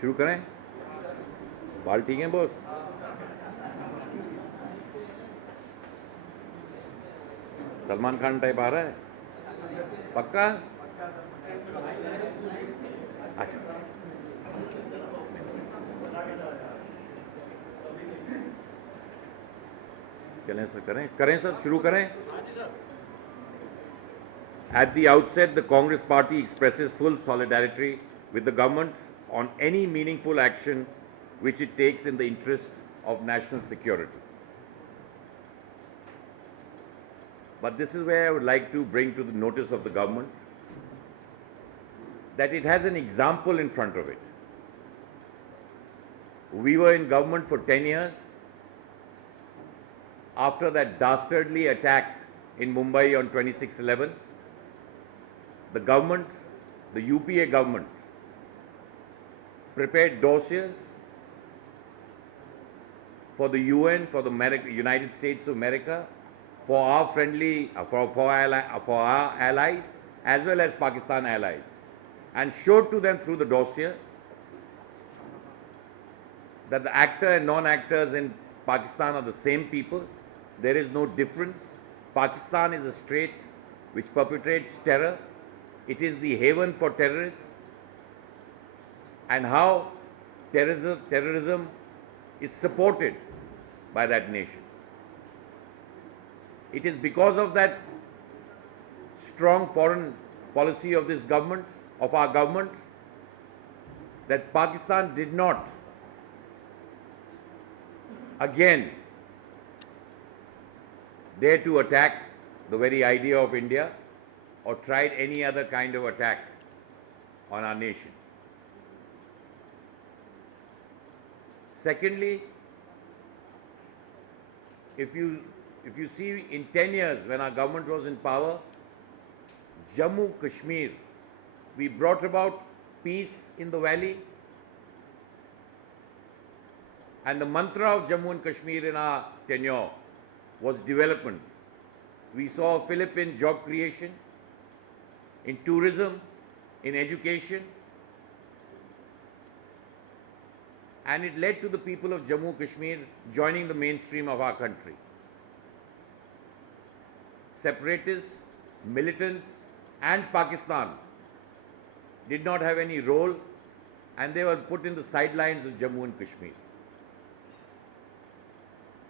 शुरू करें? बाल ठीक है बॉस? सलमान खान टाइप आ रहा है? पक्का? अच्छा, चलें सर, करें सर, शुरू करें? At the outset, the Congress Party expresses full solidarity with the government on any meaningful action which it takes in the interest of national security. But this is where I would like to bring to the notice of the government that it has an example in front of it. We were in government for 10 years. After that dastardly attack in Mumbai on 26/11, the government, the UPA government, prepared dossiers for the UN, for the United States of America, for our for our allies, as well as Pakistan allies, and showed to them through the dossier that the actor and non-actors in Pakistan are the same people. There is no difference. Pakistan is a state which perpetrates terror. It is the haven for terrorists, and how terrorism is supported by that nation. It is because of that strong foreign policy of this government, of our government, that Pakistan did not again dare to attack the very idea of India or tried any other kind of attack on our nation. Secondly, if you see in 10 years when our government was in power, Jammu Kashmir, we brought about peace in the valley, and the mantra of Jammu and Kashmir in our tenure was development. We saw fillip in job creation, in tourism, in education, and it led to the people of Jammu Kashmir joining the mainstream of our country. Separatists, militants, and Pakistan did not have any role, and they were put in the sidelines of Jammu and Kashmir.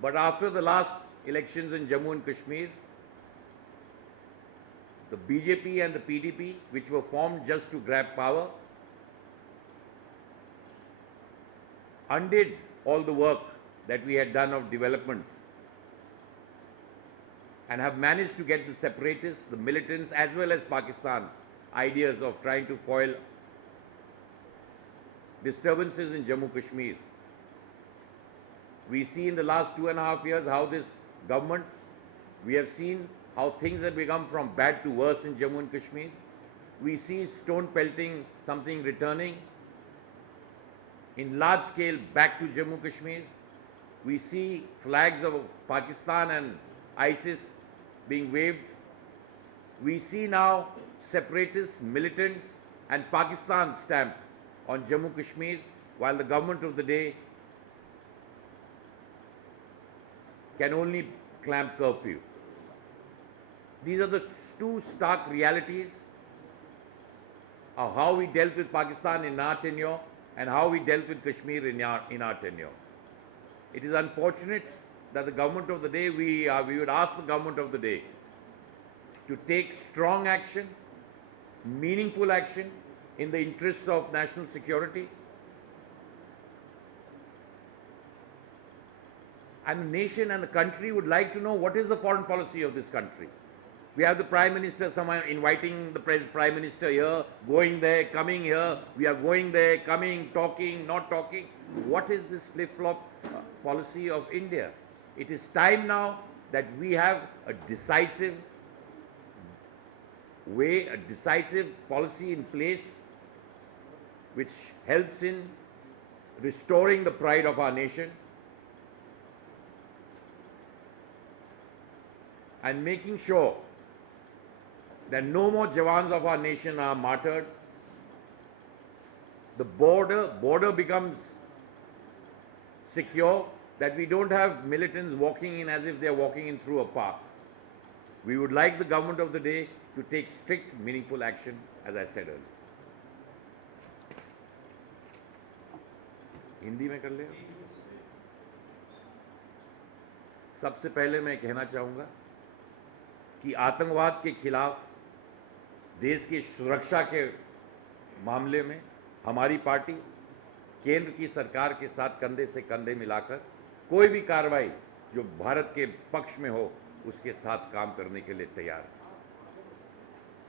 But after the last elections in Jammu and Kashmir, the BJP and the PDP, which were formed just to grab power, undid all the work that we had done of development and have managed to get the separatists, the militants, as well as Pakistan's ideas of trying to foil disturbances in Jammu Kashmir. We see in the last 2.5 years how this government, we have seen how things have become from bad to worse in Jammu and Kashmir. We see stone pelting, something returning in large scale back to Jammu Kashmir. We see flags of Pakistan and ISIS being waved. We see now separatists, militants, and Pakistan stamped on Jammu Kashmir, while the government of the day can only clamp curfew. These are the two stark realities of how we dealt with Pakistan in our tenure and how we dealt with Kashmir in our tenure. It is unfortunate that the government of the day, we would ask the government of the day to take strong action, meaningful action in the interests of national security. And the nation and the country would like to know what is the foreign policy of this country. We have the Prime Minister, someone inviting the Prime Minister here, going there, coming here. We are going there, coming, talking, not talking. What is this flip-flop policy of India? It is time now that we have a decisive way, a decisive policy in place which helps in restoring the pride of our nation and making sure that no more Jawans of our nation are martyred, the border becomes secure, that we don't have militants walking in as if they are walking in through a park. We would like the government of the day to take strict, meaningful action, as I said earlier. Hindi में कर ले। सबसे पहले मैं कहना चाहूँगा कि आतंकवाद के खिलाफ देश की सुरक्षा के मामले में हमारी पार्टी केंद्र की सरकार के साथ कंधे से कंधे मिलाकर कोई भी कार्रवाई जो भारत के पक्ष में हो उसके साथ काम करने के लिए तैयार है।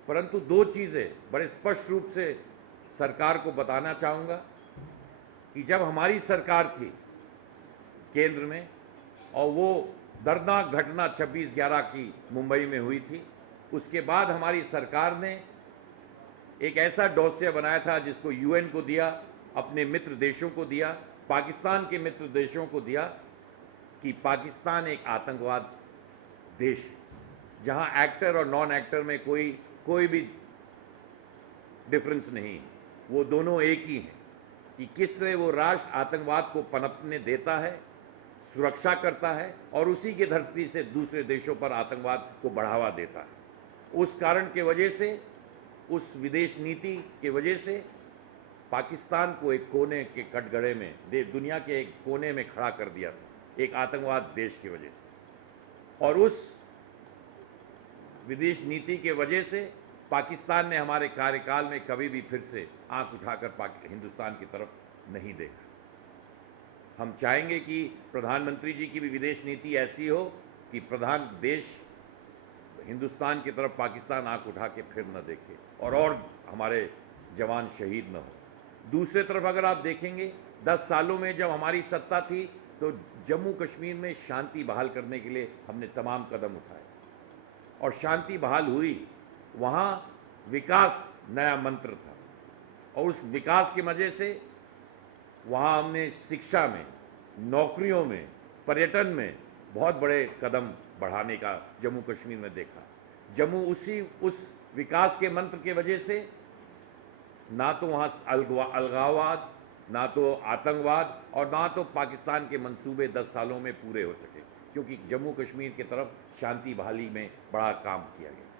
परंतु दो चीज़ें बड़े स्पष्ट रूप से सरकार को बताना चाहूँगा कि जब हमारी सरकार थी केंद्र में और वो दर्दनाक घटना 26/11 की मुंबई में हुई थी, उसके बाद हमारी सरकार ने एक ऐसा डोसियर बनाया था जिसको यूएन को दिया, अपने मित्र देशों को दिया, पाकिस्तान के मित्र देशों को दिया कि पाकिस्तान एक आतंकवाद देश है जहां एक्टर और नॉन एक्टर में कोई भी डिफरेंस नहीं, वो दोनों एक ही हैं कि किस तरह वो राष्ट्र आतंकवाद को पनपने देता है, सुरक्षा करता है और उसी की धरती से दूसरे देशों पर आतंकवाद को बढ़ावा देता है। उस कारण के वजह से, उस विदेश नीति के वजह से पाकिस्तान को एक कोने के कटघरे में, दुनिया के एक कोने में खड़ा कर दिया था, एक आतंकवाद देश की वजह से। और उस विदेश नीति के वजह से पाकिस्तान ने हमारे कार्यकाल में कभी भी फिर से आंख उठाकर हिंदुस्तान की तरफ नहीं देखा। हम चाहेंगे कि प्रधानमंत्री जी की भी विदेश नीति ऐसी हो कि प्रधान देश हिंदुस्तान की तरफ पाकिस्तान आंख उठा के फिर न देखे और हमारे जवान शहीद न हो। दूसरी तरफ अगर आप देखेंगे 10 सालों में जब हमारी सत्ता थी तो जम्मू कश्मीर में शांति बहाल करने के लिए हमने तमाम कदम उठाए और शांति बहाल हुई। वहाँ विकास नया मंत्र था और उस विकास की वजह से वहाँ हमने शिक्षा में, नौकरियों में, पर्यटन में बहुत बड़े कदम बढ़ाने का जम्मू कश्मीर में देखा। जम्मू उस विकास के मंत्र के वजह से ना तो वहाँ अलगाववाद, ना तो आतंकवाद और ना तो पाकिस्तान के मंसूबे 10 सालों में पूरे हो सके, क्योंकि जम्मू कश्मीर की तरफ शांति बहाली में बड़ा काम किया गया।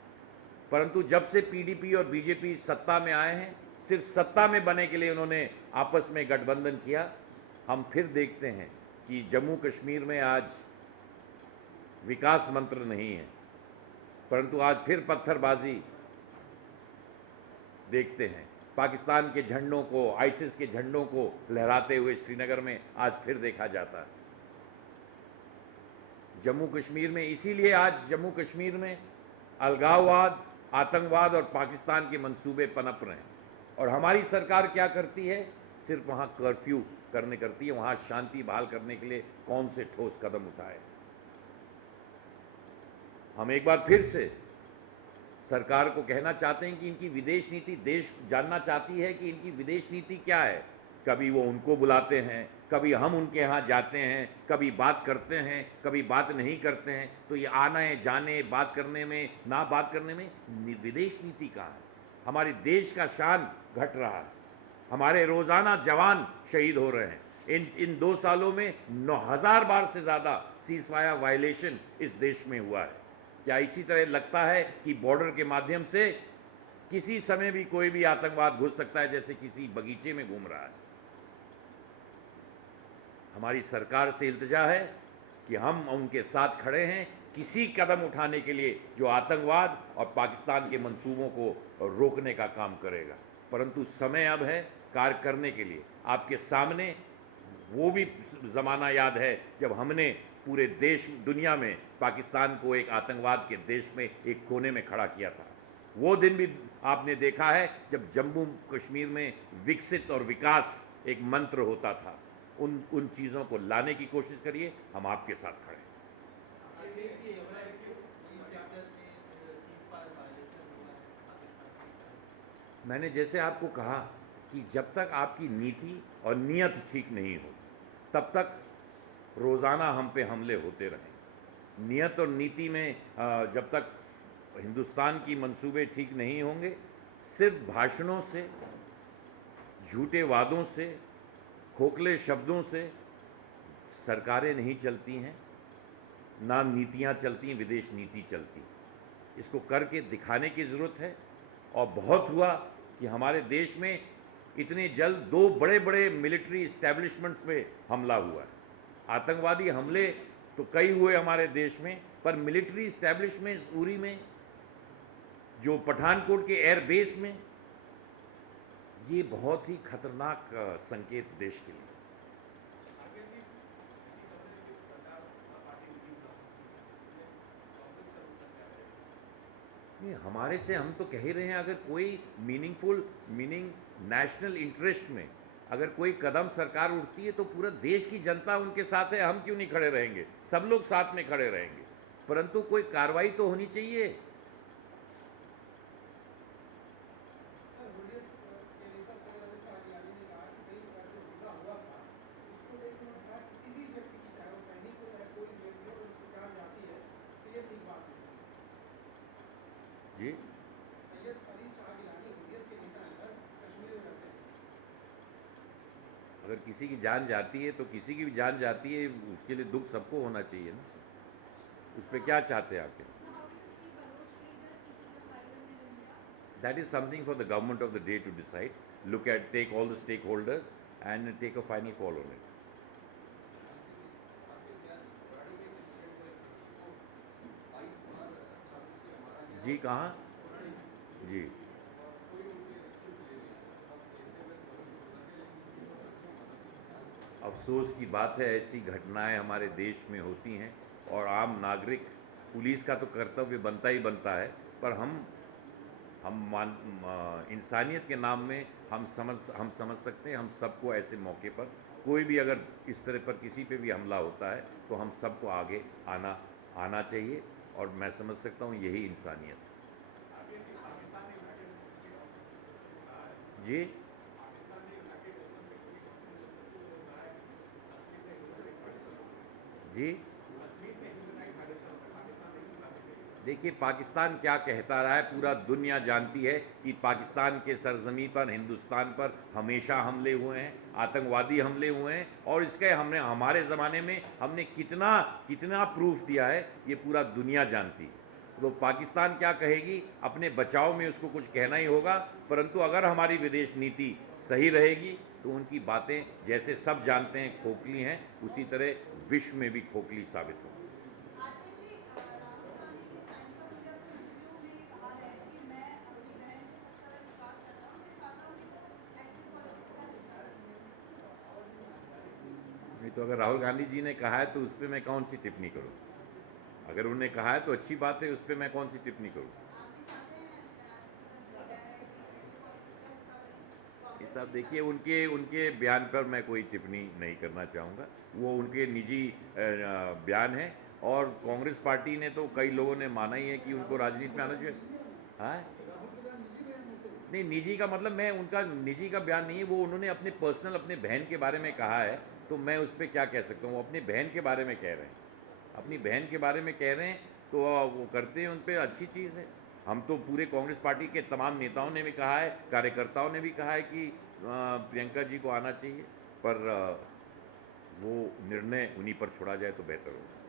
परंतु जब से पीडीपी और बीजेपी सत्ता में आए हैं, सिर्फ सत्ता में बने के लिए उन्होंने आपस में गठबंधन किया। हम फिर देखते हैं कि जम्मू कश्मीर में आज विकास मंत्र नहीं है, परंतु आज फिर पत्थरबाजी देखते हैं। पाकिस्तान के झंडों को, आईसिस के झंडों को लहराते हुए श्रीनगर में आज फिर देखा जाता है। जम्मू कश्मीर में इसीलिए आज जम्मू कश्मीर में अलगाववाद, आतंकवाद और पाकिस्तान के मंसूबे पनप रहे हैं। और हमारी सरकार क्या करती है? सिर्फ वहाँ कर्फ्यू करती है, वहाँ शांति बहाल करने के लिए कौन से ठोस कदम उठाए। हम एक बार फिर से सरकार को कहना चाहते हैं कि इनकी विदेश नीति, देश जानना चाहती है कि इनकी विदेश नीति क्या है। कभी वो उनको बुलाते हैं, कभी हम उनके यहाँ जाते हैं, कभी बात करते हैं, कभी बात नहीं करते हैं। तो ये आने जाने, बात करने में, ना बात करने में विदेश नीति कहाँ है? हमारे देश का शान घट रहा है, हमारे रोजाना जवान शहीद हो रहे हैं। इन 2 सालों में 9000 बार से ज़्यादा सीज़फायर वायलेशन इस देश में हुआ है। क्या इसी तरह लगता है कि बॉर्डर के माध्यम से किसी समय भी कोई भी आतंकवाद घुस सकता है, जैसे किसी बगीचे में घूम रहा है? हमारी सरकार से इल्तिजा है कि हम उनके साथ खड़े हैं किसी कदम उठाने के लिए जो आतंकवाद और पाकिस्तान के मंसूबों को रोकने का काम करेगा। परंतु समय अब है कार्य करने के लिए। आपके सामने वो भी ज़माना याद है जब हमने पूरे देश, दुनिया में पाकिस्तान को एक आतंकवाद के देश में एक कोने में खड़ा किया था। वो दिन भी आपने देखा है जब जम्मू कश्मीर में विकसित और विकास एक मंत्र होता था। उन चीज़ों को लाने की कोशिश करिए, हम आपके साथ खड़े हैं। मैंने जैसे आपको कहा कि जब तक आपकी नीति और नीयत ठीक नहीं हो तब तक रोज़ाना हम पे हमले होते रहें। नीयत और नीति में जब तक हिंदुस्तान की मंसूबे ठीक नहीं होंगे, सिर्फ भाषणों से, झूठे वादों से, खोखले शब्दों से सरकारें नहीं चलती हैं, ना नीतियां चलती हैं, विदेश नीति चलती। इसको करके दिखाने की ज़रूरत है। और बहुत हुआ कि हमारे देश में इतने जल्द दो बड़े बड़े मिलिट्री इस्टेब्लिशमेंट्स पे हमला हुआ है। आतंकवादी हमले तो कई हुए हमारे देश में, पर मिलिट्री इस्टेब्लिशमेंट्स उरी में, जो पठानकोट के एयर बेस में, ये बहुत ही खतरनाक संकेत देश के लिए। नहीं, हमारे से हम तो कह ही रहे हैं, अगर कोई मीनिंग नेशनल इंटरेस्ट में अगर कोई कदम सरकार उठती है तो पूरा देश की जनता उनके साथ है, हम क्यों नहीं खड़े रहेंगे? सब लोग साथ में खड़े रहेंगे, परंतु कोई कार्रवाई तो होनी चाहिए। जी, अगर किसी की जान जाती है तो किसी की भी जान जाती है, उसके लिए दुख सबको होना चाहिए ना। उस पर क्या चाहते हैं आप? That is something for the government of the day to decide. Look at, take all the stakeholders and take a final call on it. जी, कहाँ? जी, अफसोस की बात है, ऐसी घटनाएं हमारे देश में होती हैं और आम नागरिक, पुलिस का तो कर्तव्य बनता ही बनता है, पर इंसानियत के नाम में हम समझ सकते हैं, हम सबको ऐसे मौके पर कोई भी अगर इस तरह पर किसी पे भी हमला होता है तो हम सबको आगे आना चाहिए, और मैं समझ सकता हूँ यही इंसानियत है। जी, जी, देखिए, पाकिस्तान क्या कहता रहा है, पूरा दुनिया जानती है कि पाकिस्तान के सरजमी पर, हिंदुस्तान पर हमेशा हमले हुए हैं, आतंकवादी हमले हुए हैं, और इसके हमारे ज़माने में हमने कितना कितना प्रूफ दिया है, ये पूरा दुनिया जानती है। तो पाकिस्तान क्या कहेगी, अपने बचाव में उसको कुछ कहना ही होगा, परंतु अगर हमारी विदेश नीति सही रहेगी तो उनकी बातें, जैसे सब जानते हैं खोखली हैं, उसी तरह विश्व में भी खोखली साबित होंगी। नहीं तो अगर राहुल गांधी जी ने कहा है तो उस पर मैं कौन सी टिप्पणी करूं? अगर उन्होंने कहा है तो अच्छी बात है, उस पर मैं कौन सी टिप्पणी करूं? ये सब देखिए, उनके उनके बयान पर मैं कोई टिप्पणी नहीं करना चाहूँगा, वो उनके निजी बयान है, और कांग्रेस पार्टी ने तो कई लोगों ने माना ही है कि उनको राजनीति में आना चाहिए। हाँ, नहीं, निजी का मतलब, मैं उनका निजी का बयान नहीं है, वो उन्होंने अपने पर्सनल, अपने बहन के बारे में कहा है, तो मैं उस पर क्या कह सकता हूँ? वो अपनी बहन के बारे में कह रहे हैं, अपनी बहन के बारे में कह रहे हैं, तो वो करते हैं, उन पर अच्छी चीज़ है। हम तो पूरे कांग्रेस पार्टी के तमाम नेताओं ने भी कहा है, कार्यकर्ताओं ने भी कहा है कि प्रियंका जी को आना चाहिए, पर वो निर्णय उन्हीं पर छोड़ा जाए तो बेहतर होगा।